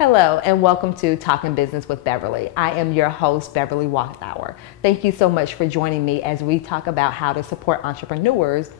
Hello and welcome to Talking Business with Beverly. I am your host, Beverly Walkhour. Thank you so much for joining me as we talk about how to support entrepreneurs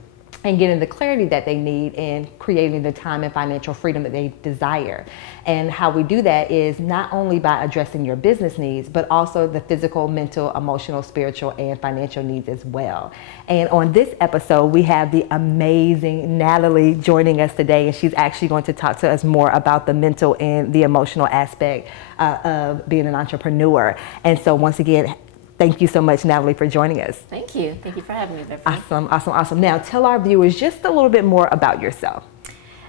and getting the clarity that they need in creating the time and financial freedom that they desire. And how we do that is not only by addressing your business needs, but also the physical, mental, emotional, spiritual, and financial needs as well. And on this episode, we have the amazing Nathalie joining us today, and she's actually going to talk to us more about the mental and the emotional aspect of being an entrepreneur. And so once again, thank you so much, Nathalie, for joining us. Thank you. Thank you for having me, Beverly. Awesome. Now, tell our viewers just a little bit more about yourself.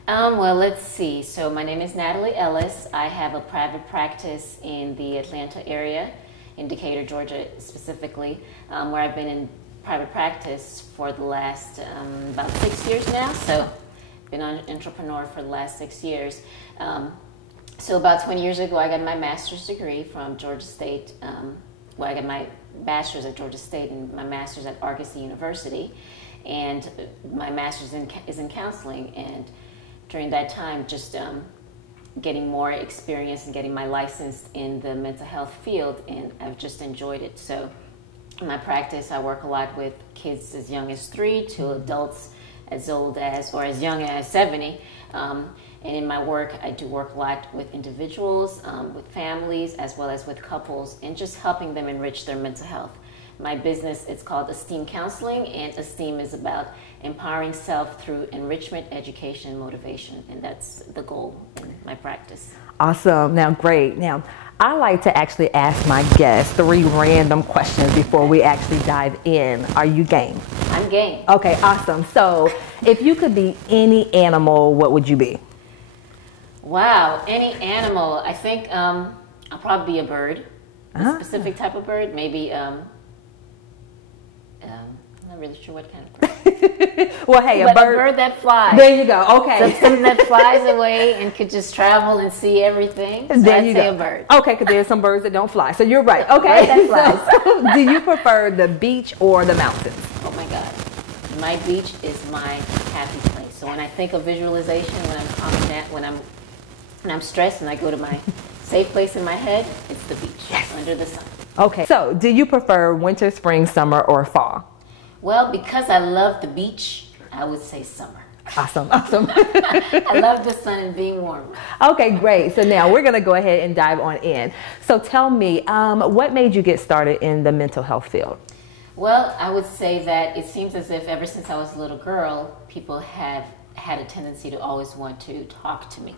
Well, let's see. So my name is Nathalie Ellis. I have a private practice in the Atlanta area, in Decatur, Georgia specifically, where I've been in private practice for the last about 6 years now. So I've been an entrepreneur for the last 6 years. So about 20 years ago, I got my master's degree from Georgia State. I got my bachelor's at Georgia State and my master's at Argosy University, and my master's is in counseling. And during that time, just getting more experience and getting my license in the mental health field, and I've just enjoyed it. So in my practice, I work a lot with kids as young as 3 to adults as old as or as young as 70. And in my work, I do work a lot with individuals, with families, as well as with couples, and just helping them enrich their mental health. My business is called Esteem Counseling, and Esteem is about empowering self through enrichment, education, and motivation, and that's the goal in my practice. Awesome. Now, great. Now, I like to actually ask my guests 3 random questions before we actually dive in. Are you game? I'm game. Okay, awesome. So, if you could be any animal, what would you be? Wow, any animal. I think I'll probably be a bird. A specific type of bird. Maybe, I'm not really sure what kind of bird. Well, hey, but a bird that flies. There you go. Okay. Something that flies away and could just travel and see everything. So there I'd you say go. A bird. Okay, because there's some birds that don't fly. So you're right. Okay. Bird that flies. So, do you prefer the beach or the mountains? Oh my God. My beach is my happy place. So when I think of visualization, when I'm calming down, when I'm stressed and I go to my safe place in my head, it's the beach. Yes. Under the sun. Okay. So do you prefer winter, spring, summer, or fall? Well, because I love the beach, I would say summer. Awesome. I love the sun and being warm. Okay, great. So now we're going to go ahead and dive on in. So tell me, what made you get started in the mental health field? Well, I would say that it seems as if ever since I was a little girl, people have had a tendency to always want to talk to me.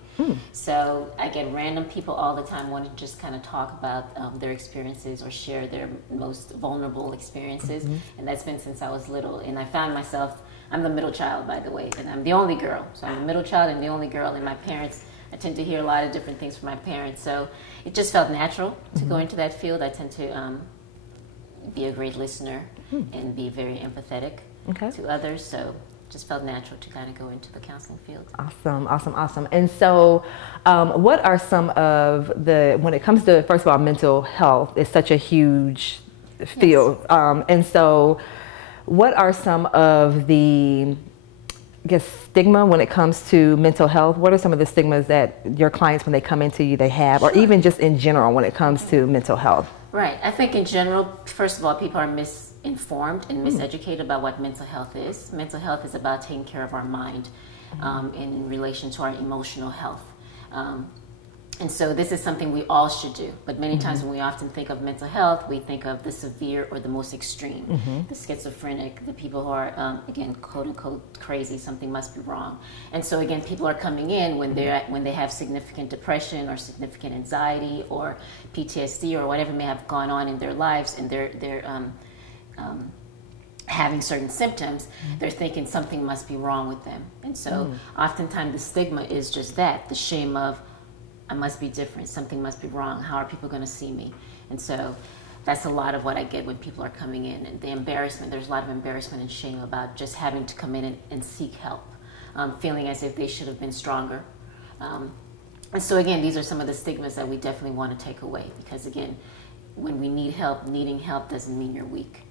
So I get random people all the time wanting to just kind of talk about their experiences or share their most vulnerable experiences. And that's been since I was little. And I found myself, I'm the middle child, by the way, and I'm the only girl. So I'm the middle child and the only girl. And my parents, I tend to hear a lot of different things from my parents. So it just felt natural to go into that field. I tend to be a great listener and be very empathetic to others. So just felt natural to kind of go into the counseling field. Awesome. And so what are some of when it comes to, first of all, mental health is such a huge field. Yes. And so what are some of the, I guess, stigma when it comes to mental health? What are some of the stigmas that your clients, when they come into you, they have, or even just in general when it comes to mental health? Right. I think in general, first of all, people are misinformed and miseducated about what mental health is. Mental health is about taking care of our mind in relation to our emotional health. And so this is something we all should do. But many times when we often think of mental health, we think of the severe or the most extreme, the schizophrenic, the people who are, again, quote unquote, crazy, something must be wrong. And so again, people are coming in when they have significant depression or significant anxiety or PTSD or whatever may have gone on in their lives, and they're having certain symptoms, they're thinking something must be wrong with them. And so oftentimes the stigma is just that, the shame of, I must be different, something must be wrong, how are people going to see me? And so that's a lot of what I get when people are coming in. And the embarrassment, there's a lot of embarrassment and shame about just having to come in and seek help, feeling as if they should have been stronger. And so again, these are some of the stigmas that we definitely want to take away, because again, when we need help, needing help doesn't mean you're weak.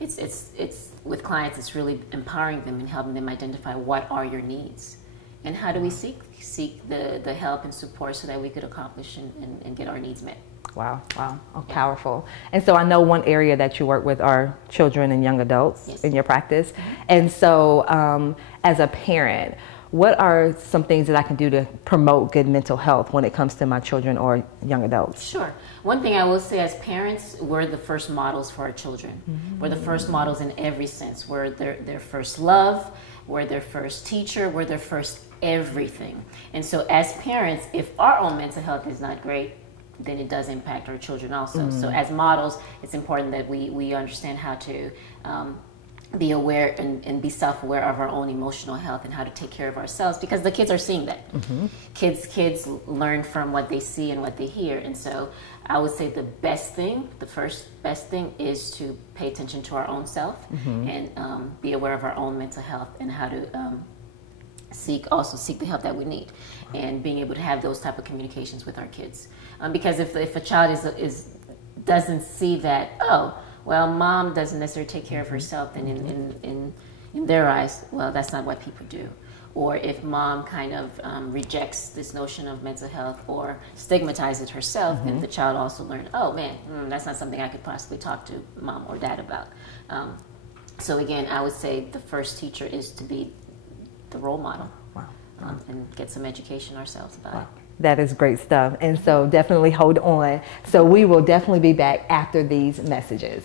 It's with clients, it's really empowering them and helping them identify what are your needs. And how do we seek the help and support so that we could accomplish and get our needs met? Wow. Oh, powerful. And so I know one area that you work with are children and young adults in your practice. And so as a parent, what are some things that I can do to promote good mental health when it comes to my children or young adults? Sure. One thing I will say, as parents, we're the first models for our children. We're the first models in every sense. We're their first love, we're their first teacher, we're their first everything. And so as parents, if our own mental health is not great, then it does impact our children also. So as models, it's important that we understand how to be aware and be self-aware of our own emotional health and how to take care of ourselves, because the kids are seeing that. Kids learn from what they see and what they hear. And so I would say the first best thing is to pay attention to our own self and be aware of our own mental health and how to seek the help that we need, and being able to have those type of communications with our kids. Because if a child doesn't see that, oh, well, mom doesn't necessarily take care of herself, then in their eyes, well, that's not what people do. Or if mom kind of rejects this notion of mental health or stigmatizes herself, then the child also learns, oh man, that's not something I could possibly talk to mom or dad about. So again, I would say the first teacher is to be the role model. And get some education ourselves about it. That is great stuff. And so definitely hold on. So we will definitely be back after these messages.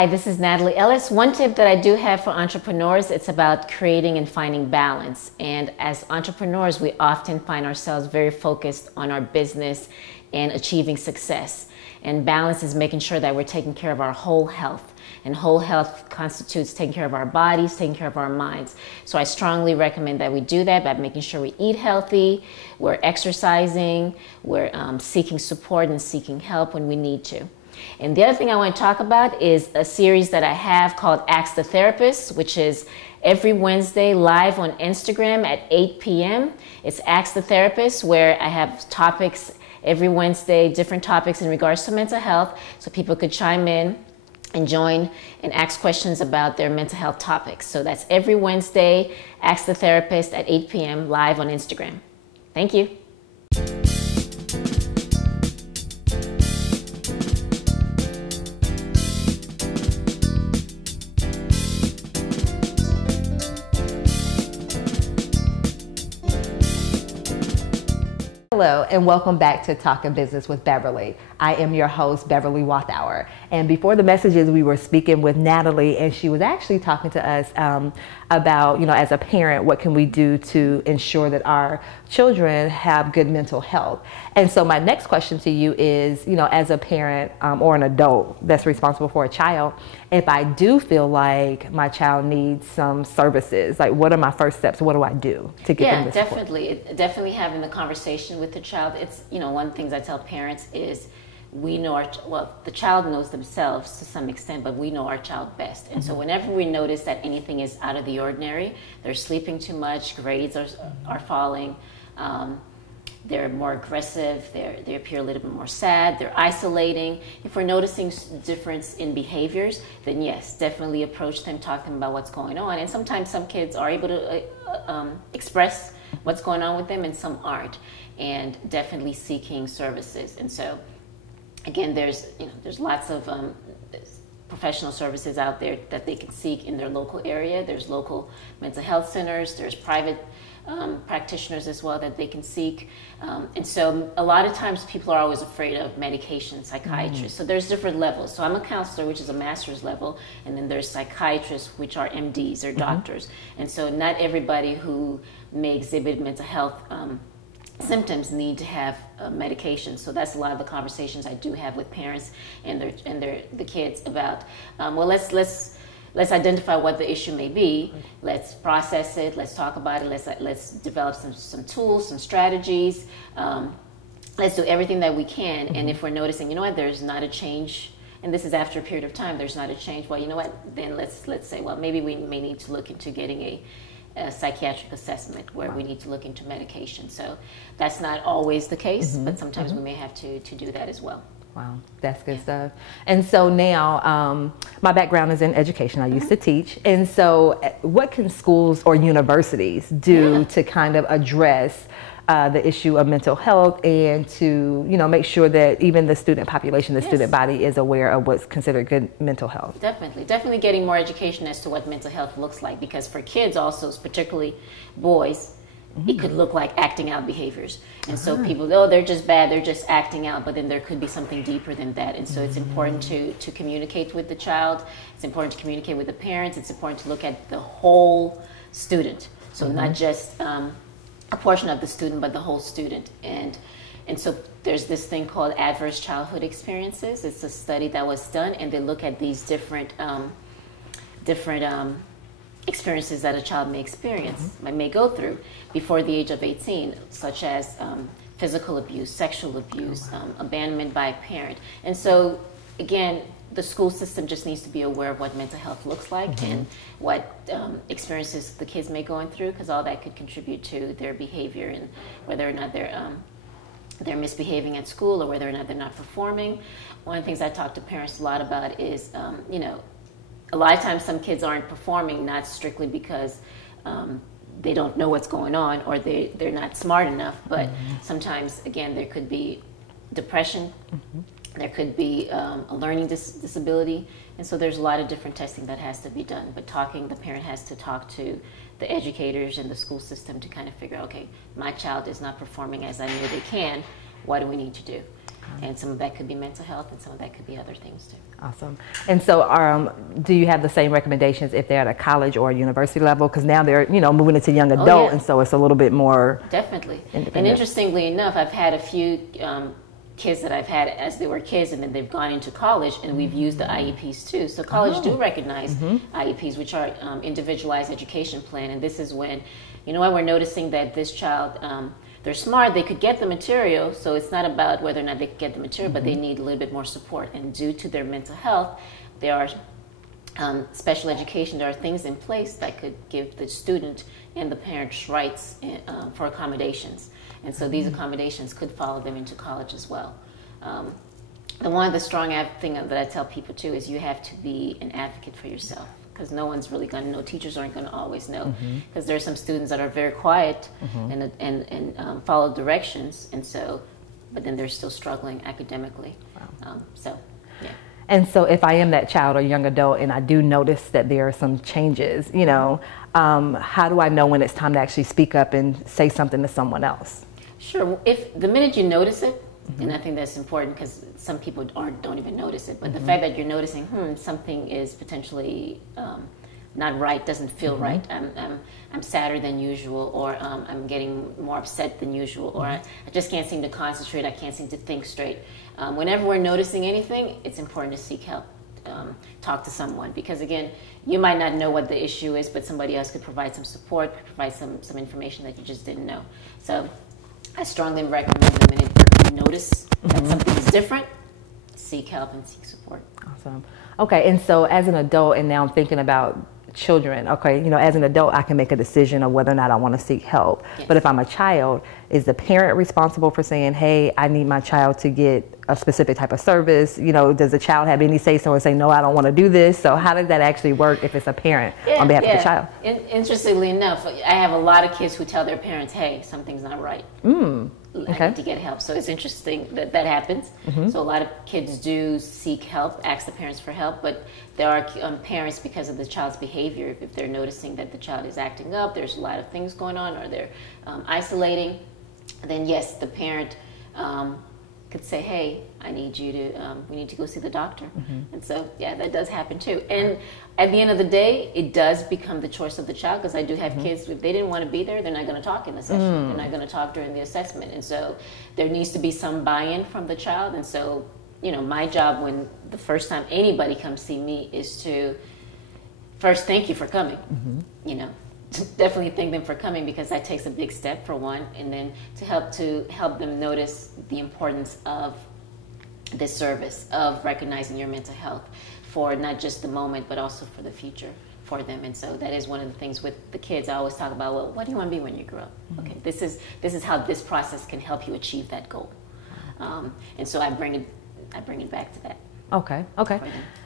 Hi, this is Nathalie Ellis. One tip that I do have for entrepreneurs, it's about creating and finding balance. And as entrepreneurs, we often find ourselves very focused on our business and achieving success. And balance is making sure that we're taking care of our whole health. And whole health constitutes taking care of our bodies, taking care of our minds. So I strongly recommend that we do that by making sure we eat healthy, we're exercising, we're seeking support and seeking help when we need to. And the other thing I want to talk about is a series that I have called Ask the Therapist, which is every Wednesday live on Instagram at 8 p.m. It's Ask the Therapist, where I have topics every Wednesday, different topics in regards to mental health, so people could chime in and join and ask questions about their mental health topics. So that's every Wednesday, Ask the Therapist at 8 p.m. live on Instagram. Thank you. Hello and welcome back to Talking Business with Beverly. I am your host, Beverly Wathauer. And before the messages, we were speaking with Nathalie, and she was actually talking to us about, as a parent, what can we do to ensure that our children have good mental health. And so my next question to you is, as a parent or an adult that's responsible for a child, if I do feel like my child needs some services, like what are my first steps? What do I do to get them the support? Definitely having the conversation with the child. It's, one of the things I tell parents is we know the child knows themselves to some extent, but we know our child best. And so whenever we notice that anything is out of the ordinary, they're sleeping too much, grades are falling, they're more aggressive, they appear a little bit more sad, they're isolating. If we're noticing difference in behaviors, then yes, definitely approach them, talk to them about what's going on. And sometimes some kids are able to express what's going on with them and some aren't, and definitely seeking services. And so again, there's lots of professional services out there that they can seek in their local area. There's local mental health centers, there's private practitioners as well that they can seek. And so a lot of times people are always afraid of medication, psychiatrists. So there's different levels. So I'm a counselor, which is a master's level, and then there's psychiatrists, which are MDs, they're doctors. And so not everybody who may exhibit mental health symptoms need to have medication. So that's a lot of the conversations I do have with parents and the kids about, let's identify what the issue may be. Let's process it. Let's talk about it. Let's develop some tools, some strategies. Let's do everything that we can. And if we're noticing, there's not a change, and this is after a period of time, there's not a change. Well, then let's say, well, maybe we may need to look into getting a psychiatric assessment where we need to look into medication. So that's not always the case, but sometimes we may have to do that as well. Wow, that's good stuff. And so now, my background is in education. I used to teach. And so what can schools or universities do to kind of address the issue of mental health and to, you know, make sure that even the student population, the student body is aware of what's considered good mental health? Definitely getting more education as to what mental health looks like, because for kids also, particularly boys, it could look like acting out behaviors. And so people, oh, they're just bad, they're just acting out, but then there could be something deeper than that. And so it's important to communicate with the child. It's important to communicate with the parents. It's important to look at the whole student. So not just a portion of the student, but the whole student. And so there's this thing called adverse childhood experiences. It's a study that was done, and they look at these different experiences that a child may experience, may go through before the age of 18, such as physical abuse, sexual abuse, abandonment by a parent. And so, again, the school system just needs to be aware of what mental health looks like and what experiences the kids may go through, because all that could contribute to their behavior and whether or not they're misbehaving at school or whether or not they're not performing. One of the things I talk to parents a lot about is, you know, a lot of times some kids aren't performing not strictly because they don't know what's going on or they're not smart enough, but sometimes, again, there could be depression, there could be a learning disability, and so there's a lot of different testing that has to be done. But the parent has to talk to the educators and the school system to kind of figure out, okay, my child is not performing as I know they can, what do we need to do? And some of that could be mental health, and some of that could be other things too. Awesome. And so do you have the same recommendations if they're at a college or a university level? Because now they're, you know, moving into young adult, and so it's a little bit more definitely. And interestingly enough, I've had a few kids that I've had as they were kids, and then they've gone into college, and we've used the IEPs too. So college do recognize IEPs, which are individualized education plan, and this is when, you know what, we're noticing that this child, they're smart, they could get the material, so it's not about whether or not they could get the material, but they need a little bit more support. And due to their mental health, there are special education, there are things in place that could give the student and the parents rights for accommodations. And so these accommodations could follow them into college as well. One of the strong thing that I tell people too is you have to be an advocate for yourself, because no one's really going to know. Teachers aren't going to always know, because there are some students that are very quiet and follow directions, and so, but then they're still struggling academically. And so if I am that child or young adult and I do notice that there are some changes, you know, how do I know when it's time to actually speak up and say something to someone else? Sure. If the minute you notice it, and I think that's important, because some people don't even notice it, but the fact that you're noticing, something is potentially not right, doesn't feel right, I'm sadder than usual, or I'm getting more upset than usual, or I just can't seem to concentrate, I can't seem to think straight. Whenever we're noticing anything, it's important to seek help. Talk to someone, because again, you might not know what the issue is, but somebody else could provide some support, could provide some information that you just didn't know. So I strongly recommend the minute you notice that something is different, seek help and seek support. Awesome. Okay, and so as an adult, and now I'm thinking about children, okay, you know, as an adult, I can make a decision of whether or not I want to seek help. Yes. But if I'm a child, is the parent responsible for saying, hey, I need my child to get a specific type of service? You know, does the child have any say-so and say, no, I don't want to do this? So how does that actually work if it's a parent on behalf of the child? Interestingly enough, I have a lot of kids who tell their parents, hey, something's not right. I need to get help. So it's interesting that that happens. So a lot of kids do seek help, ask the parents for help, but there are parents, because of the child's behavior, if they're noticing that the child is acting up, there's a lot of things going on, or they're isolating, then yes, the parent could say, hey, I need you to, we need to go see the doctor. And so, yeah, that does happen too. And at the end of the day, it does become the choice of the child, because I do have kids, if they didn't want to be there, they're not going to talk in the session. They're not going to talk during the assessment. And so there needs to be some buy-in from the child. And so, you know, my job when the first time anybody comes see me is to first thank you for coming, you know. Definitely thank them for coming, because that takes a big step for one, and then to help them notice the importance of this service, of recognizing your mental health for not just the moment but also for the future, for them. And so that is one of the things with the kids. I always talk about, well, what do you want to be when you grow up? Okay, this is how this process can help you achieve that goal. And so I bring it back to that. Okay.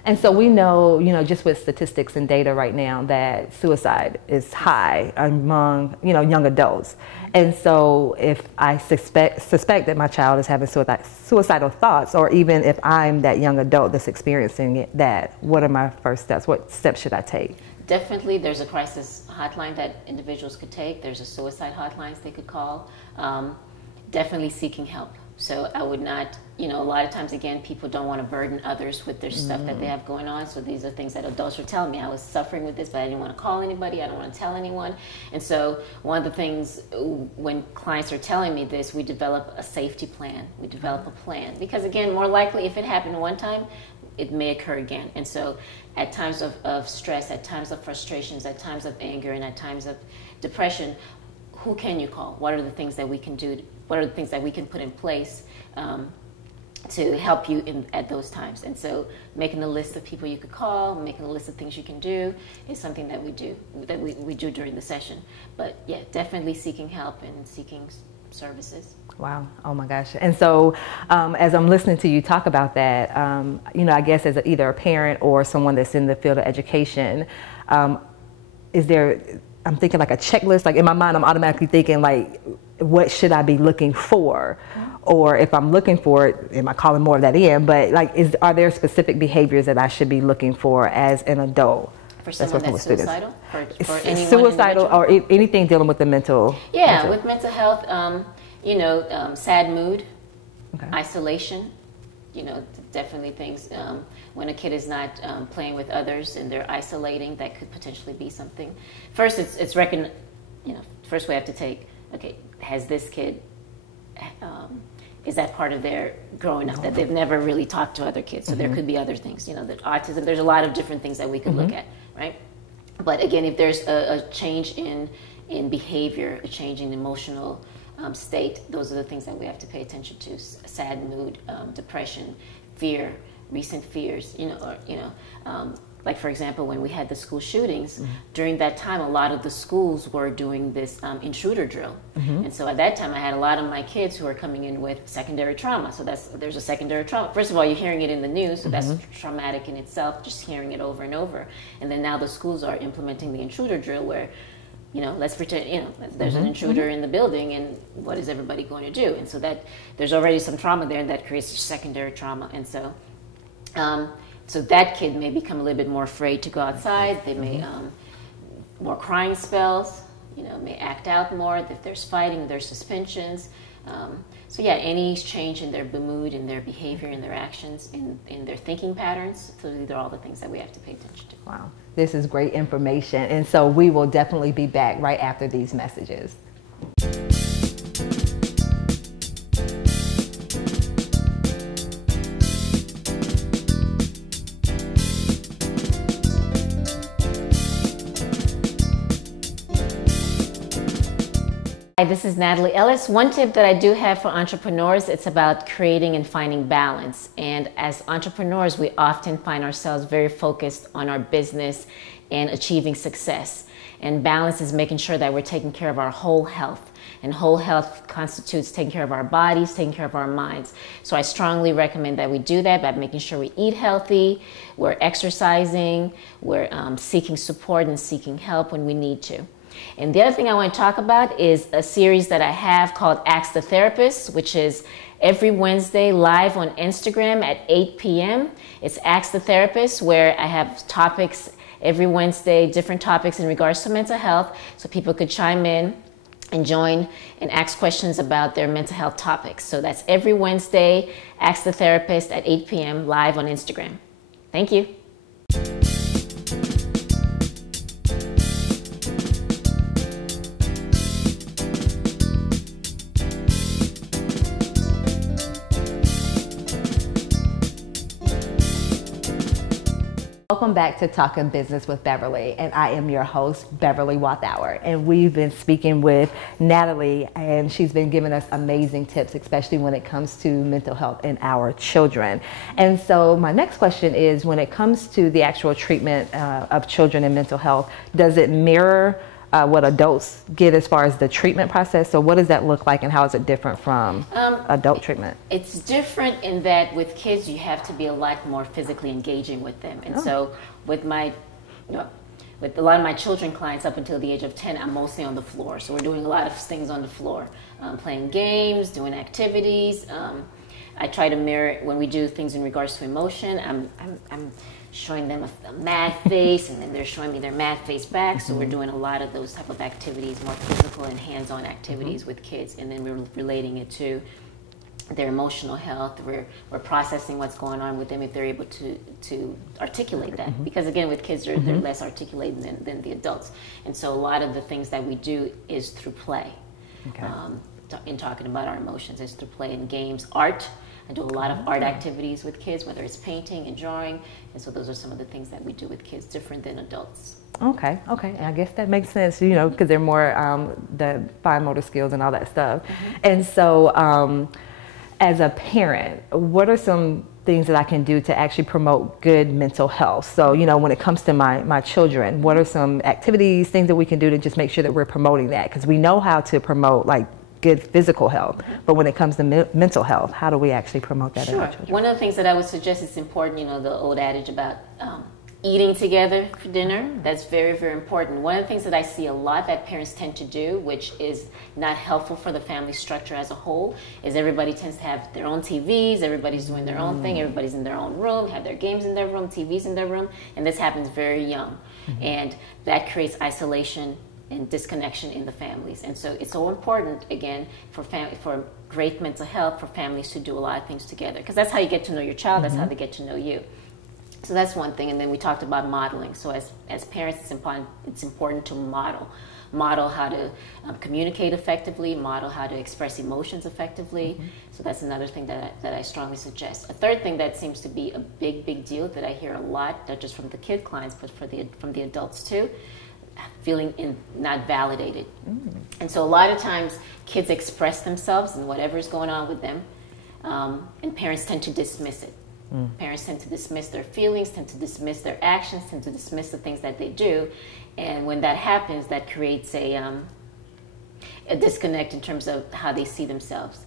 And so we know, just with statistics and data right now, that suicide is high among, young adults. And so if I suspect that my child is having suicidal thoughts, or even if I'm that young adult that's experiencing that, what are my first steps? What steps should I take? Definitely, there's a crisis hotline that individuals could take. There's a suicide hotline they could call. Definitely seeking help. So I would not, a lot of times, again, people don't want to burden others with their stuff that they have going on. So these are things that adults are telling me. I was suffering with this, but I didn't want to call anybody. I don't want to tell anyone. And so one of the things when clients are telling me this, we develop a safety plan. We develop a plan. Because, again, more likely if it happened one time, it may occur again. And so at times of stress, at times of frustrations, at times of anger, and at times of depression, who can you call? What are the things that we can do? What are the things that we can put in place to help you at those times? And so making a list of people you could call, making a list of things you can do is something that we do during the session. But yeah, definitely seeking help and seeking services. Wow. Oh my gosh. And so as I'm listening to you talk about that, I guess as either a parent or someone that's in the field of education, is there, I'm thinking like a checklist, like in my mind, I'm automatically thinking like, what should I be looking for? Or if I'm looking for it, am I calling more of that in? But like, are there specific behaviors that I should be looking for as an adult? For someone that's suicidal? For anyone suicidal individual? Or anything dealing with the mental? Yeah, with mental health, sad mood, okay. Isolation, definitely things. When a kid is not playing with others and they're isolating, that could potentially be something. First, it's first we have to take, okay, has this kid, is that part of their growing up that they've never really talked to other kids? So there could be other things, that autism, there's a lot of different things that we could look at, right? But again, if there's a change in behavior, a change in emotional state, those are the things that we have to pay attention to. Sad mood, depression, fear, recent fears, like for example, when we had the school shootings, during that time, a lot of the schools were doing this intruder drill. And so at that time, I had a lot of my kids who are coming in with secondary trauma. So there's a secondary trauma. First of all, you're hearing it in the news, so that's traumatic in itself, just hearing it over and over. And then now the schools are implementing the intruder drill where, let's pretend, there's an intruder in the building, and what is everybody going to do? And so that there's already some trauma there, and that creates secondary trauma. And so so that kid may become a little bit more afraid to go outside. They may more crying spells, may act out more. If there's fighting, there's suspensions. So yeah, any change in their mood, in their behavior, in their actions, in their thinking patterns. So these are all the things that we have to pay attention to. Wow, this is great information. And so we will definitely be back right after these messages. Hi, this is Nathalie Ellis. One tip that I do have for entrepreneurs, it's about creating and finding balance. And as entrepreneurs, we often find ourselves very focused on our business and achieving success. And balance is making sure that we're taking care of our whole health. And whole health constitutes taking care of our bodies, taking care of our minds. So I strongly recommend that we do that by making sure we eat healthy, we're exercising, we're seeking support and seeking help when we need to. And the other thing I want to talk about is a series that I have called Ask the Therapist, which is every Wednesday live on Instagram at 8 p.m. It's Ask the Therapist, where I have topics every Wednesday, different topics in regards to mental health, so people could chime in and join and ask questions about their mental health topics. So that's every Wednesday, Ask the Therapist at 8 p.m. live on Instagram. Thank you. Welcome back to Talking Business with Beverly, and I am your host, Beverly Wathauer. And we've been speaking with Nathalie, and she's been giving us amazing tips, especially when it comes to mental health in our children. And so my next question is, when it comes to the actual treatment of children and mental health, does it mirror what adults get as far as the treatment process? So what does that look like, and how is it different from adult treatment? It's different in that with kids you have to be a lot more physically engaging with them. And so with with a lot of my children clients up until the age of 10, I'm mostly on the floor. So we're doing a lot of things on the floor, playing games, doing activities. I try to mirror when we do things in regards to emotion. I'm showing them a mad face, and then they're showing me their mad face back. So we're doing a lot of those type of activities, more physical and hands-on activities with kids, and then we're relating it to their emotional health. We're processing what's going on with them if they're able to articulate that. Because again, with kids, they're less articulated than the adults. And so a lot of the things that we do is through play. Okay. In talking about our emotions, is through play and games, art. I do a lot of art activities with kids, whether it's painting and drawing. And so those are some of the things that we do with kids, different than adults. Okay. And I guess that makes sense, because they're more the fine motor skills and all that stuff. And so as a parent, what are some things that I can do to actually promote good mental health? So, when it comes to my children, what are some activities, things that we can do to just make sure that we're promoting that? Because we know how to promote good physical health, but when it comes to mental health, how do we actually promote that in our children? One of the things that I would suggest is important, the old adage about eating together for dinner. That's very, very important. One of the things that I see a lot that parents tend to do, which is not helpful for the family structure as a whole, is everybody tends to have their own TVs, everybody's doing their own thing, everybody's in their own room, have their games in their room, TVs in their room, and this happens very young. And that creates isolation and disconnection in the families. And so it's so important, again, for great mental health, for families to do a lot of things together, because that's how you get to know your child, that's how they get to know you. So that's one thing. And then we talked about modeling. So as parents, it's important to model how to communicate effectively, model how to express emotions effectively. So that's another thing that I strongly suggest. A third thing that seems to be a big deal that I hear a lot, not just from the kid clients, but from the adults too, feeling not validated. And so a lot of times kids express themselves and whatever's going on with them, and parents tend to dismiss it. Parents tend to dismiss their feelings, tend to dismiss their actions, tend to dismiss the things that they do. And when that happens, that creates a disconnect in terms of how they see themselves.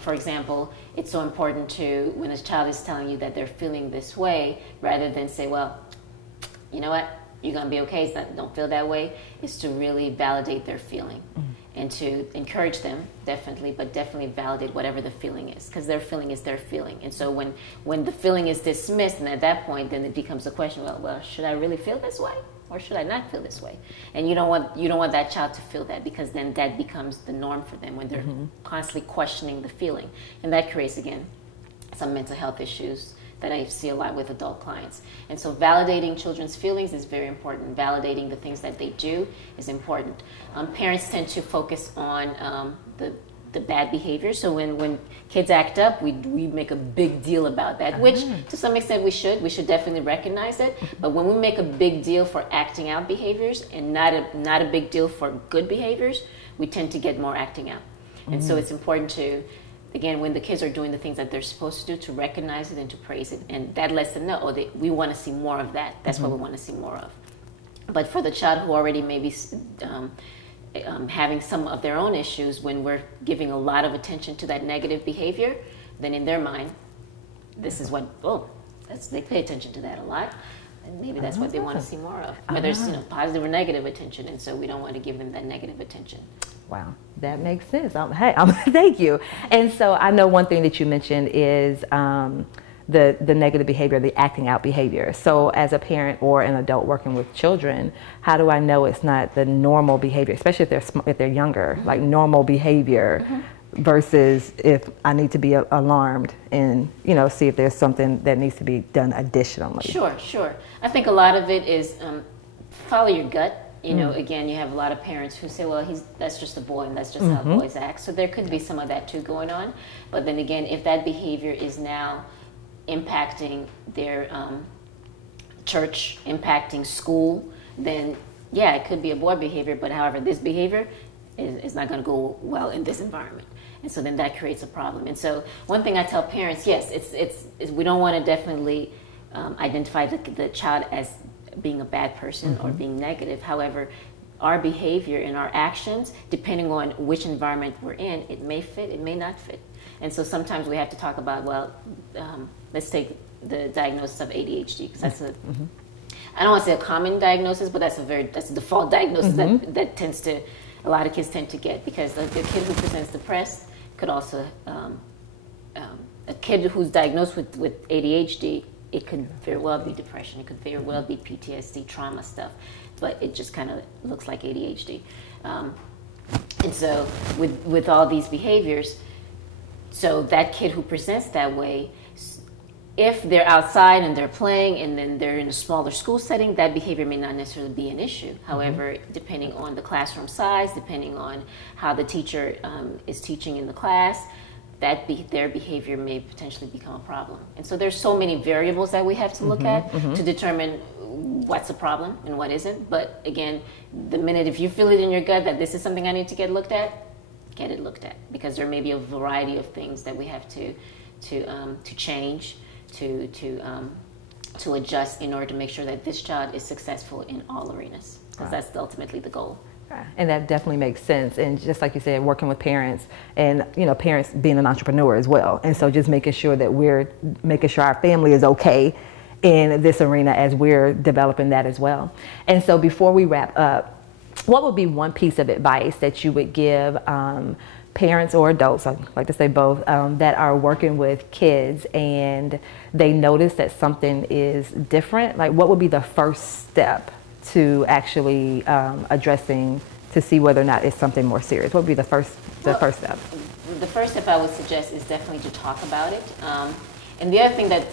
For example, it's so important to, when a child is telling you that they're feeling this way, rather than say, well, you know what, you're going to be okay, don't feel that way, is to really validate their feeling. And to encourage them, definitely validate whatever the feeling is, because their feeling is their feeling. And so when the feeling is dismissed, and at that point, then it becomes a question, well, should I really feel this way, or should I not feel this way? And you don't want that child to feel that, because then that becomes the norm for them when they're constantly questioning the feeling. And that creates, again, some mental health issues that I see a lot with adult clients. And so validating children's feelings is very important. Validating the things that they do is important. Parents tend to focus on the bad behavior. So when kids act up, we make a big deal about that, which to some extent we should. We should definitely recognize it. But when we make a big deal for acting out behaviors and not a big deal for good behaviors, we tend to get more acting out. And so it's important to, again, when the kids are doing the things that they're supposed to do, to recognize it and to praise it. And that lets them know, we want to see more of that. That's what we want to see more of. But for the child who already may be having some of their own issues, when we're giving a lot of attention to that negative behavior, then in their mind, this is what, they pay attention to that a lot. And maybe that's what they want to see more of, whether it's positive or negative attention. And so we don't want to give them that negative attention. Wow, that makes sense. Thank you. And so I know one thing that you mentioned is the negative behavior, the acting out behavior. So as a parent or an adult working with children, how do I know it's not the normal behavior, especially if they're younger, like normal behavior, versus if I need to be alarmed and see if there's something that needs to be done additionally? Sure. I think a lot of it is follow your gut. Again, you have a lot of parents who say, well, that's just a boy and that's just how boys act. So there could be some of that too going on. But then again, if that behavior is now impacting their church impacting school, then yeah, it could be a boy behavior, but however, this behavior is not going to go well in this environment. And so then that creates a problem. And so one thing I tell parents, yes, it's we don't want to definitely identify the child as being a bad person or being negative. However, our behavior and our actions, depending on which environment we're in, it may fit, it may not fit. And so sometimes we have to talk about, well, let's take the diagnosis of ADHD, because that's a, I don't want to say a common diagnosis, but that's a default diagnosis that tends to, a lot of kids tend to get, because the kid who presents depressed could also, a kid who's diagnosed with ADHD, it could very well be depression, it could very well be PTSD, trauma stuff, but it just kind of looks like ADHD. And so with all these behaviors, so that kid who presents that way, if they're outside and they're playing and then they're in a smaller school setting, that behavior may not necessarily be an issue. However, depending on the classroom size, depending on how the teacher is teaching in the class, their behavior may potentially become a problem. And so there's so many variables that we have to look at to determine what's a problem and what isn't. But again, the minute if you feel it in your gut that this is something I need to get looked at, get it looked at, because there may be a variety of things that we have to change, to adjust in order to make sure that this child is successful in all arenas, because that's ultimately the goal. And that definitely makes sense. And just like you said, working with parents, and parents being an entrepreneur as well, and so just making sure that we're making sure our family is okay in this arena as we're developing that as well. And so before we wrap up, what would be one piece of advice that you would give parents or adults, I like to say both, that are working with kids and they notice that something is different? Like, what would be the first step to actually addressing, to see whether or not it's something more serious? What would be the first step? The first step I would suggest is definitely to talk about it. And the other thing that,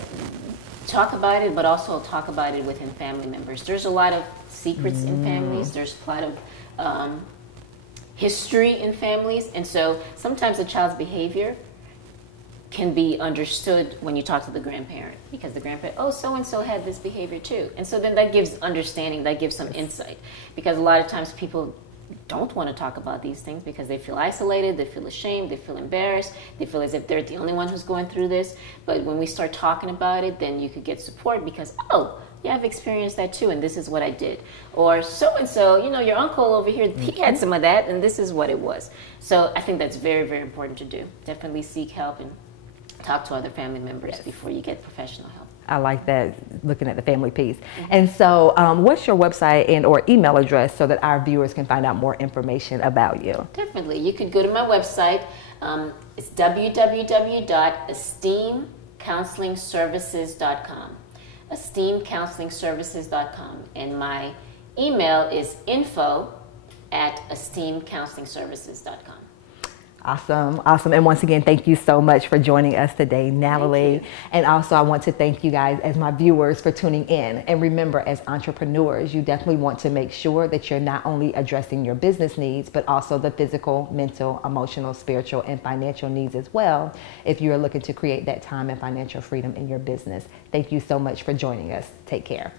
talk about it, but also talk about it within family members. There's a lot of secrets in families. There's a lot of history in families. And so sometimes a child's behavior can be understood when you talk to the grandparent, because the grandparent, oh, so-and-so had this behavior too. And so then that gives understanding, that gives some insight, because a lot of times people don't want to talk about these things because they feel isolated, they feel ashamed, they feel embarrassed, they feel as if they're the only one who's going through this. But when we start talking about it, then you could get support, because, oh, yeah, I've experienced that too, and this is what I did. Or so-and-so, your uncle over here, he had some of that, and this is what it was. So I think that's very, very important to do. Definitely seek help and talk to other family members before you get professional help. I like that, looking at the family piece. And so what's your website and or email address so that our viewers can find out more information about you? Definitely. You could go to my website. It's www.esteemcounselingservices.com. esteemcounselingservices.com. And my email is info@esteemcounselingservices.com. Awesome. And once again, thank you so much for joining us today, Nathalie. And also I want to thank you guys as my viewers for tuning in. And remember, as entrepreneurs, you definitely want to make sure that you're not only addressing your business needs, but also the physical, mental, emotional, spiritual, and financial needs as well, if you're looking to create that time and financial freedom in your business. Thank you so much for joining us. Take care.